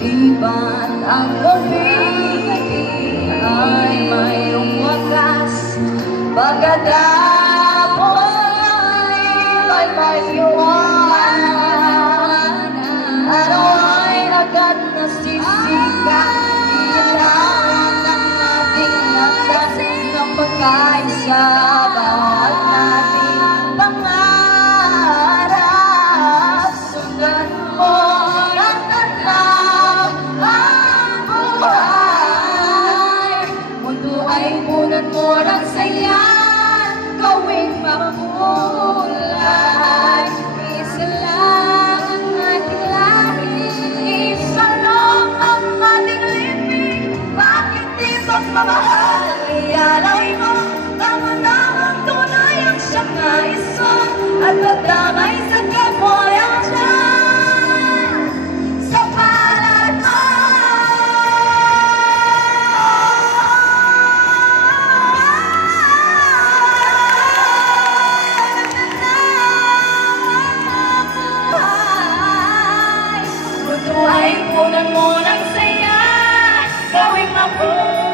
Di ba't ang gabi ay mayroong wakas, pagkatapos ay may iwanan. Araw ay agad nasisikat, kailangan ng ating landas ng pagkaisa, bawat nating pangarap. Sundan mo at alam ang buhay, mundo ay punan mo ng saya, gawing makulay. Isa lang ang ating langit, isa lang ang ating libing. Bakit di magmamahal? Ialay mo tama-tamang tunay ang siyang naiso, at magdamay sa kabuhayan dyan sa palad mo. Mundo ay punan mo ng saya, gawing mabuhay.